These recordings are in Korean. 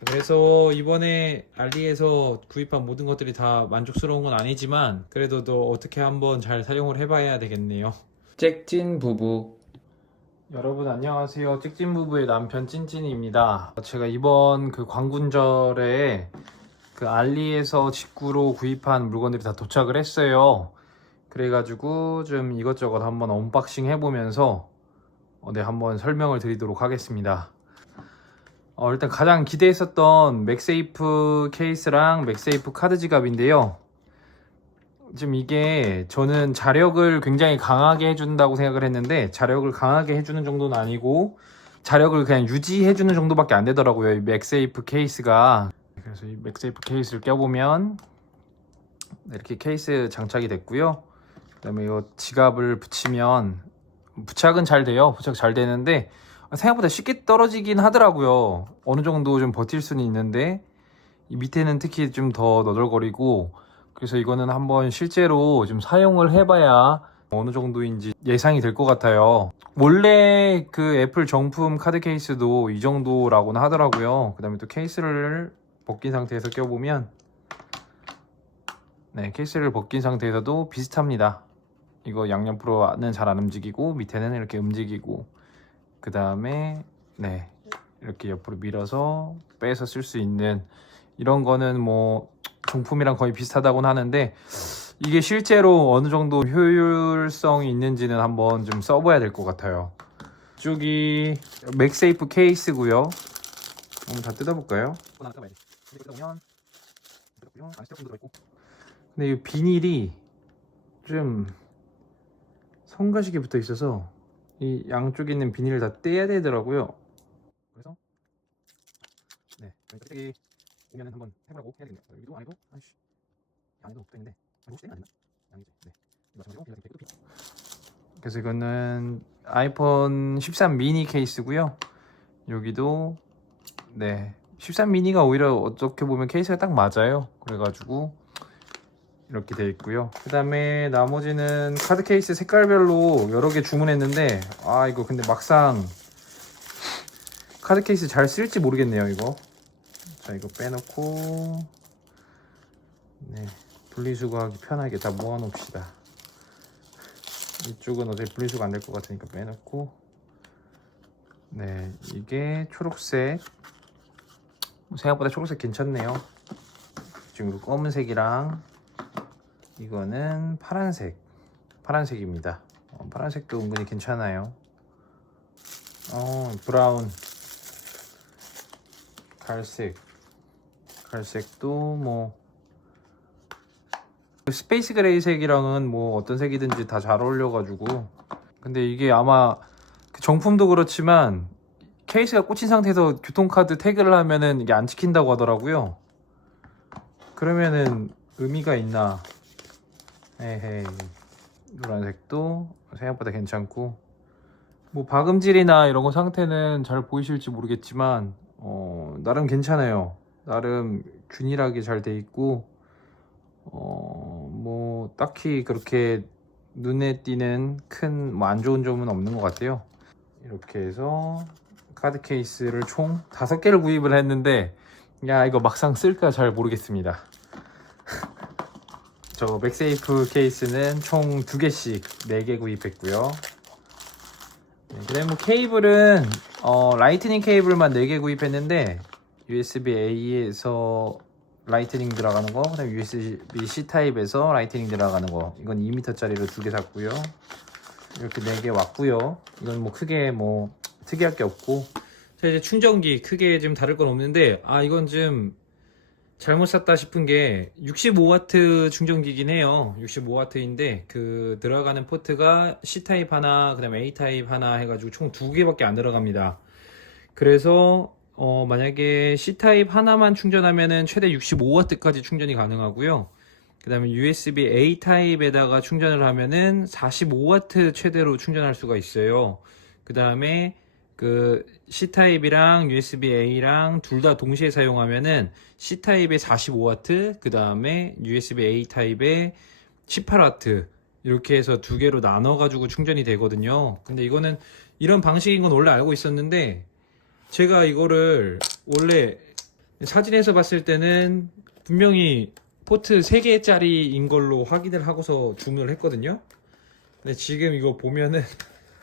자, 그래서 이번에 알리에서 구입한 모든 것들이 다 만족스러운 건 아니지만 그래도 또 어떻게 한번 잘 사용을 해봐야 되겠네요. 잭진 부부. 여러분 안녕하세요. 잭진 부부의 남편 찐찐입니다. 제가 이번 그 광군절에 그 알리에서 직구로 구입한 물건들이 다 도착을 했어요. 그래가지고 좀 이것저것 한번 언박싱 해보면서 한번 설명을 드리도록 하겠습니다. 일단 가장 기대했었던 맥세이프 케이스랑 맥세이프 카드 지갑인데요. 지금 이게 저는 자력을 굉장히 강하게 해준다고 생각을 했는데 자력을 강하게 해주는 정도는 아니고 자력을 그냥 유지해주는 정도밖에 안 되더라고요, 이 맥세이프 케이스가. 그래서 이 맥세이프 케이스를 껴보면 이렇게 케이스 장착이 됐고요. 그 다음에 이 지갑을 붙이면 부착은 잘 돼요. 부착 잘 되는데 생각보다 쉽게 떨어지긴 하더라고요. 어느 정도 좀 버틸 수는 있는데 이 밑에는 특히 좀 더 너덜거리고, 그래서 이거는 한번 실제로 좀 사용을 해봐야 어느 정도인지 예상이 될 것 같아요. 원래 그 애플 정품 카드 케이스도 이 정도라고는 하더라고요. 그 다음에 또 케이스를 벗긴 상태에서 껴보면 케이스를 벗긴 상태에서도 비슷합니다. 이거 양옆으로는 잘 안 움직이고 밑에는 이렇게 움직이고, 그 다음에 이렇게 옆으로 밀어서 빼서 쓸 수 있는 이런 거는 뭐 정품이랑 거의 비슷하다고는 하는데 이게 실제로 어느 정도 효율성이 있는지는 한번 좀 써봐야 될 것 같아요. 이쪽이 맥세이프 케이스고요. 한번 다 뜯어볼까요? 근데 이 비닐이 좀 성가시게 붙어 있어서 이 양쪽에 있는 비닐을 다 떼야 되더라고요. 그래서 여기 오면은 한번 해보라고 해야 되겠네요. 여기도 안에도 안에도 붙어 있는데 혹시 안 되나? 양이죠. 그래서 이거는 아이폰 13 미니 케이스고요. 여기도 13 미니가 오히려 어떻게 보면 케이스가 딱 맞아요. 그래가지고 이렇게 되어 있고요. 그 다음에 나머지는 카드 케이스 색깔별로 여러 개 주문했는데 이거 근데 막상 카드 케이스 잘 쓸지 모르겠네요. 이거 자, 이거 빼놓고 분리수거하기 편하게 다 모아 놓읍시다. 이쪽은 어차피 분리수거 안 될 것 같으니까 빼놓고, 이게 초록색. 생각보다 초록색 괜찮네요. 지금 검은색이랑 이거는 파란색입니다. 파란색도 은근히 괜찮아요. 브라운, 갈색도 뭐 스페이스 그레이 색이랑은 뭐 어떤 색이든지 다 잘 어울려가지고. 근데 이게 아마 정품도 그렇지만 케이스가 꽂힌 상태에서 교통카드 태그를 하면은 이게 안 찍힌다고 하더라고요. 그러면은 의미가 있나? 에헤이. 노란색도 생각보다 괜찮고, 뭐 박음질이나 이런 거 상태는 잘 보이실지 모르겠지만 나름 괜찮아요. 나름 균일하게 잘 돼 있고, 뭐 딱히 그렇게 눈에 띄는 큰 뭐 안 좋은 점은 없는 것 같아요. 이렇게 해서 카드 케이스를 총 5개를 구입을 했는데 이거 막상 쓸까 잘 모르겠습니다. 저 맥세이프 케이스는 총 2개씩 4개 구입했고요. 그 다음에 뭐 케이블은 라이트닝 케이블만 4개 구입했는데 USB-A에서 라이트닝 들어가는 거, 그 다음에 USB-C 타입에서 라이트닝 들어가는 거, 이건 2m짜리로 2개 샀고요. 이렇게 4개 왔고요. 이건 뭐 크게 뭐 특이할 게 없고, 자, 이제 충전기 크게 좀 다를 건 없는데 이건 좀 잘못 샀다 싶은 게 65W 충전기긴 해요. 65W인데 그 들어가는 포트가 C타입 하나, 그 다음에 A타입 하나 해가지고 총 2개밖에 안 들어갑니다. 그래서 만약에 C타입 하나만 충전하면은 최대 65W까지 충전이 가능하고요. 그 다음에 USB A 타입에다가 충전을 하면은 45W 최대로 충전할 수가 있어요. 그 다음에 그 C타입이랑 USB A랑 둘 다 동시에 사용하면은 C타입에 45W, 그 다음에 USB A 타입에 18W, 이렇게 해서 2개로 나눠 가지고 충전이 되거든요. 근데 이거는 이런 방식인 건 원래 알고 있었는데 제가 이거를 원래 사진에서 봤을 때는 분명히 포트 3개짜리인 걸로 확인을 하고서 주문을 했거든요. 근데 지금 이거 보면은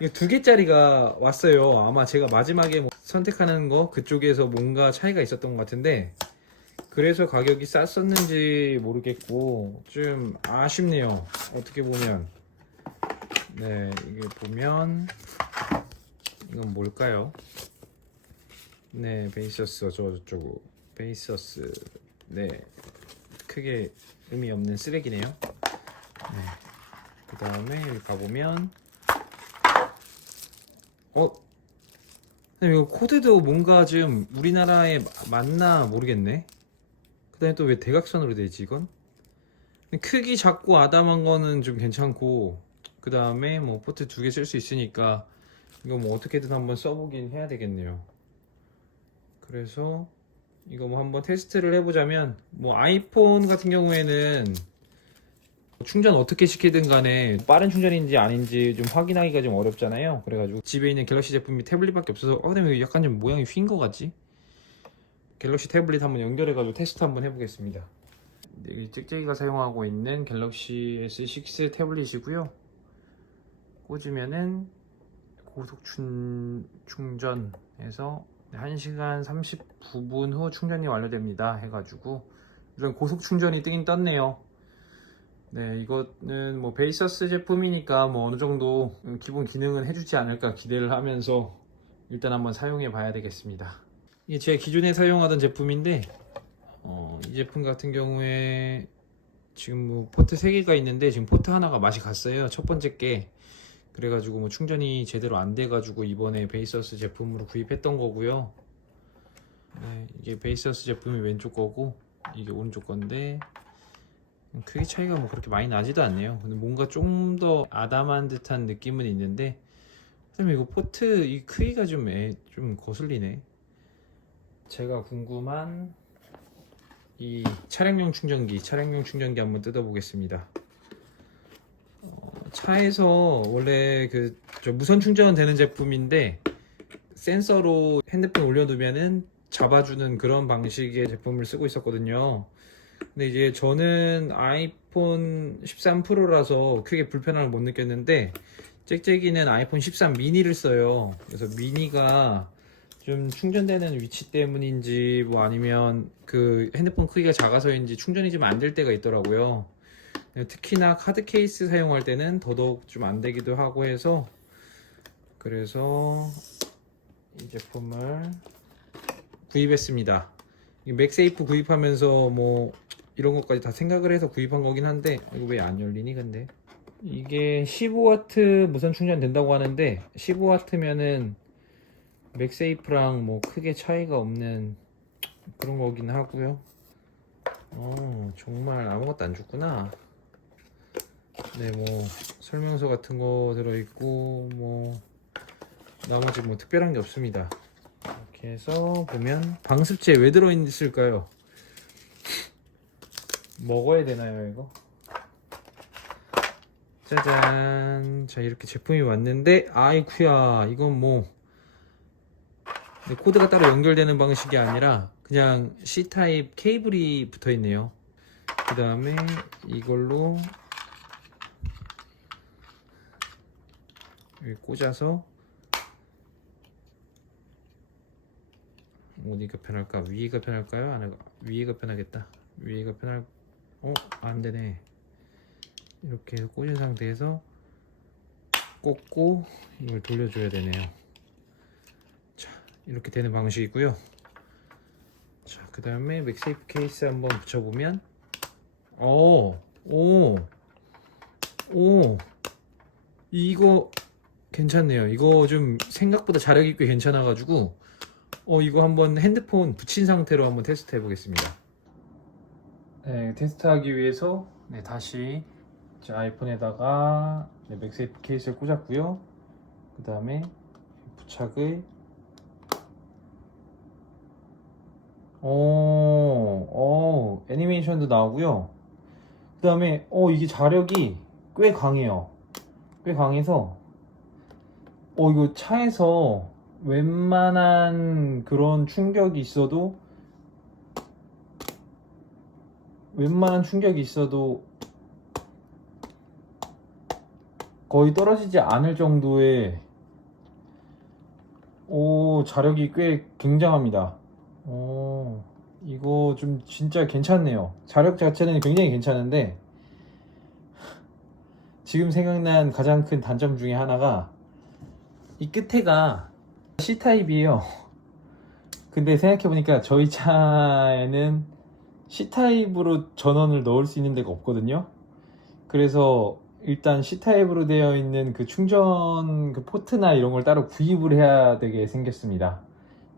이거 2개짜리가 왔어요. 아마 제가 마지막에 뭐 선택하는 거 그쪽에서 뭔가 차이가 있었던 것 같은데, 그래서 가격이 쌌었는지 모르겠고 좀 아쉽네요. 어떻게 보면. 네, 이게 보면 이건 뭘까요? 네, 베이서스 저쪽 베이서스. 네, 크게 의미 없는 쓰레기네요. 네. 그 다음에 여기 가보면 이거 코드도 뭔가 좀 우리나라에 맞나 모르겠네. 그 다음에 또 왜 대각선으로 되지 이건? 크기 작고 아담한 거는 좀 괜찮고, 그 다음에 뭐 포트 2개 쓸 수 있으니까 이거 뭐 어떻게든 한번 써보긴 해야 되겠네요. 그래서 이거 뭐 한번 테스트를 해보자면, 뭐 아이폰 같은 경우에는 충전 어떻게 시키든 간에 빠른 충전인지 아닌지 좀 확인하기가 좀 어렵잖아요. 그래가지고 집에 있는 갤럭시 제품이 태블릿밖에 없어서 근데 왜 약간 좀 모양이 휜 것 같지? 갤럭시 태블릿 한번 연결해가지고 테스트 한번 해보겠습니다. 이 찍찍이가 사용하고 있는 갤럭시 S6 태블릿이고요. 꽂으면은 고속 충전해서 1시간 39분 후 충전이 완료됩니다 해가지고 이런 고속 충전이 뜨긴 떴네요. 네, 이거는 뭐 베이서스 제품이니까 뭐 어느 정도 기본 기능은 해주지 않을까 기대를 하면서 일단 한번 사용해 봐야 되겠습니다. 이게 제가 기존에 사용하던 제품인데 이 제품 같은 경우에 지금 뭐 포트 3개가 있는데 지금 포트 하나가 맛이 갔어요. 첫 번째 게. 그래가지고 뭐 충전이 제대로 안 돼가지고 이번에 베이서스 제품으로 구입했던 거고요. 네, 이게 베이서스 제품이 왼쪽 거고 이게 오른쪽 건데 크기 차이가 뭐 그렇게 많이 나지도 않네요. 근데 뭔가 좀 더 아담한 듯한 느낌은 있는데, 그다음에 이거 포트 이 크기가 좀 거슬리네. 제가 궁금한 이 차량용 충전기 한번 뜯어보겠습니다. 차에서 원래 저 무선 충전 되는 제품인데 센서로 핸드폰 올려두면은 잡아주는 그런 방식의 제품을 쓰고 있었거든요. 근데 이제 저는 아이폰 13 프로라서 크게 불편함을 못 느꼈는데, 짹짹이는 아이폰 13 미니를 써요. 그래서 미니가 좀 충전되는 위치 때문인지 뭐 아니면 그 핸드폰 크기가 작아서인지 충전이 좀 안 될 때가 있더라고요. 특히나 카드 케이스 사용할 때는 더더욱 좀 안 되기도 하고 해서, 그래서 이 제품을 구입했습니다. 맥세이프 구입하면서 뭐 이런 것까지 다 생각을 해서 구입한 거긴 한데, 이거 왜 안 열리니 근데? 이게 15W 무선 충전 된다고 하는데 15W면은 맥세이프랑 뭐 크게 차이가 없는 그런 거긴 하고요. 정말 아무것도 안 줬구나. 네, 뭐 설명서 같은 거 들어있고 뭐 나머지 뭐 특별한 게 없습니다. 이렇게 해서 보면 방습제 왜 들어있을까요? 먹어야 되나요 이거? 짜잔. 자, 이렇게 제품이 왔는데 아이쿠야, 이건 뭐 코드가 따로 연결되는 방식이 아니라 그냥 C타입 케이블이 붙어 있네요. 그 다음에 이걸로 여기 꽂아서 어디가 편할까? 위가 편할까요? 위가 편하겠다. 위가 편할. 안 되네. 이렇게 해서 꽂은 상태에서 꽂고 이걸 돌려줘야 되네요. 자, 이렇게 되는 방식이고요. 자, 그 다음에 맥세이프 케이스 한번 붙여보면 이거 괜찮네요. 이거 좀 생각보다 자력이 꽤 괜찮아가지고 이거 한번 핸드폰 붙인 상태로 한번 테스트 해보겠습니다. 네, 테스트하기 위해서 다시 제 아이폰에다가 맥세이프 케이스를 꽂았고요. 그 다음에 부착의 애니메이션도 나오고요. 그 다음에 이게 자력이 꽤 강해요. 꽤 강해서 이거 차에서 웬만한 그런 충격이 있어도 웬만한 충격이 있어도 거의 떨어지지 않을 정도의 자력이 꽤 굉장합니다. 이거 좀 진짜 괜찮네요. 자력 자체는 굉장히 괜찮은데 지금 생각난 가장 큰 단점 중에 하나가 이 끝에가 C타입이에요. 근데 생각해보니까 저희 차에는 C타입으로 전원을 넣을 수 있는 데가 없거든요. 그래서 일단 C타입으로 되어 있는 그 충전 그 포트나 이런 걸 따로 구입을 해야 되게 생겼습니다.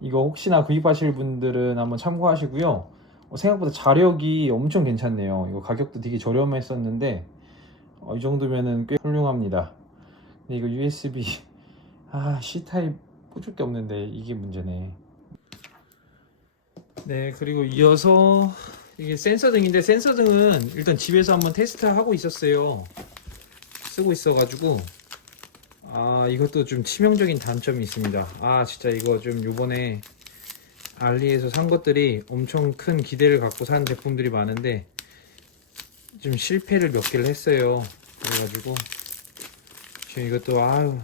이거 혹시나 구입하실 분들은 한번 참고하시고요. 생각보다 자력이 엄청 괜찮네요. 이거 가격도 되게 저렴했었는데 이 정도면은 꽤 훌륭합니다. 근데 이거 USB C타입 꽂을 게 없는데 이게 문제네. 네, 그리고 이어서 이게 센서등인데 센서등은 일단 집에서 한번 테스트하고 있었어요. 쓰고 있어가지고 이것도 좀 치명적인 단점이 있습니다. 진짜 이거 좀 요번에 알리에서 산 것들이 엄청 큰 기대를 갖고 산 제품들이 많은데 좀 실패를 몇 개를 했어요. 그래가지고 지금 이것도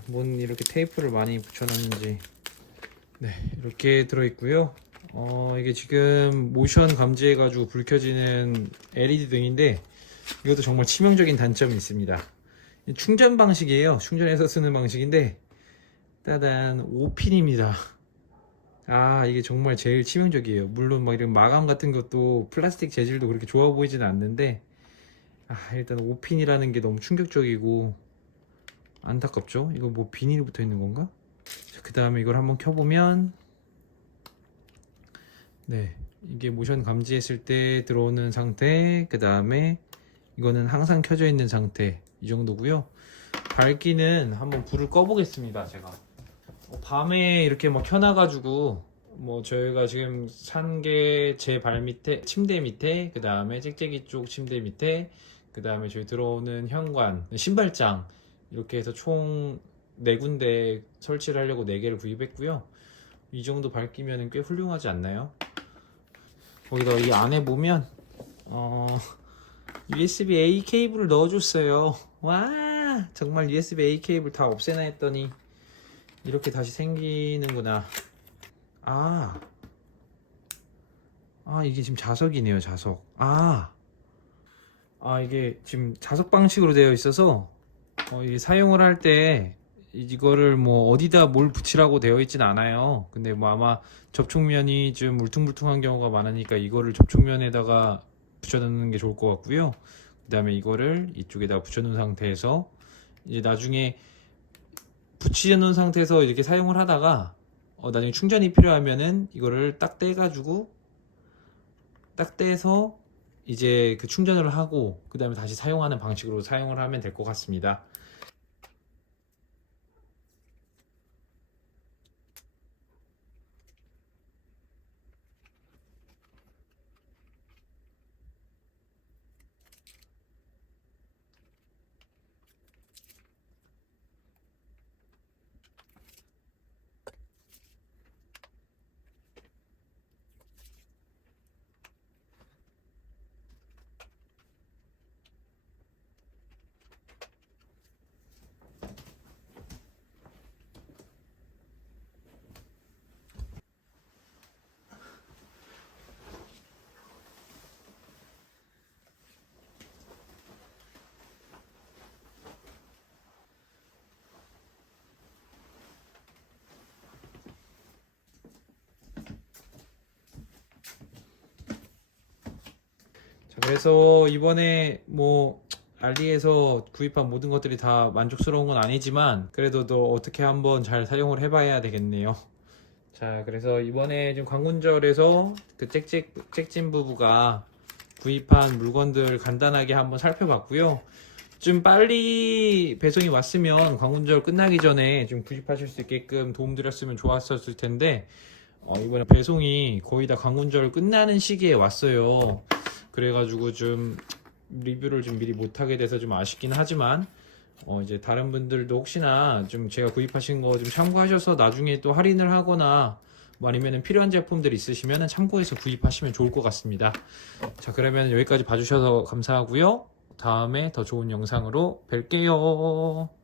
뭔 이렇게 테이프를 많이 붙여놨는지. 네, 이렇게 들어있고요. 이게 지금 모션 감지해가지고 불 켜지는 LED 등인데 이것도 정말 치명적인 단점이 있습니다. 충전 방식이에요. 충전해서 쓰는 방식인데 따단 5핀입니다. 이게 정말 제일 치명적이에요. 물론 막 이런 마감 같은 것도 플라스틱 재질도 그렇게 좋아 보이지는 않는데 일단 5핀이라는 게 너무 충격적이고 안타깝죠. 이거 뭐 비닐이 붙어 있는 건가? 그 다음에 이걸 한번 켜보면 네, 이게 모션 감지했을 때 들어오는 상태, 그 다음에 이거는 항상 켜져 있는 상태, 이 정도고요. 밝기는 한번 불을 꺼 보겠습니다. 제가 밤에 이렇게 막 켜놔가지고 저희가 지금 산 게 제 발 밑에, 침대 밑에, 그 다음에 짹짹이 쪽 침대 밑에, 그 다음에 저희 들어오는 현관, 신발장 이렇게 해서 총 4군데 설치를 하려고 4개를 구입했고요. 이 정도 밝기면 꽤 훌륭하지 않나요? 거기다 이 안에 보면 USB-A 케이블을 넣어줬어요. 와, 정말 USB-A 케이블 다 없애나 했더니 이렇게 다시 생기는구나. 이게 지금 자석이네요. 자석. 이게 지금 자석 방식으로 되어 있어서 이게 사용을 할 때 이거를 어디다 뭘 붙이라고 되어 있진 않아요. 근데 아마 접촉면이 좀 울퉁불퉁한 경우가 많으니까 이거를 접촉면에다가 붙여놓는 게 좋을 것 같고요. 그 다음에 이거를 이쪽에다 붙여놓은 상태에서 이제 나중에 붙여놓은 상태에서 이렇게 사용을 하다가 나중에 충전이 필요하면은 이거를 딱 떼가지고 딱 떼서 이제 그 충전을 하고 그 다음에 다시 사용하는 방식으로 사용을 하면 될 것 같습니다. 그래서 이번에 알리에서 구입한 모든 것들이 다 만족스러운 건 아니지만 그래도 또 어떻게 한번 잘 사용을 해봐야 되겠네요. 자, 그래서 이번에 지금 광군절에서 그 짹짹 부부가 구입한 물건들 간단하게 한번 살펴봤고요. 좀 빨리 배송이 왔으면 광군절 끝나기 전에 좀 구입하실 수 있게끔 도움드렸으면 좋았었을 텐데 이번에 배송이 거의 다 광군절 끝나는 시기에 왔어요. 그래가지고 좀 리뷰를 좀 미리 못하게 돼서 좀 아쉽긴 하지만 이제 다른 분들도 혹시나 좀 제가 구입하신 거 좀 참고하셔서 나중에 또 할인을 하거나 뭐 아니면 필요한 제품들 있으시면 참고해서 구입하시면 좋을 것 같습니다. 자, 그러면 여기까지 봐주셔서 감사하고요. 다음에 더 좋은 영상으로 뵐게요.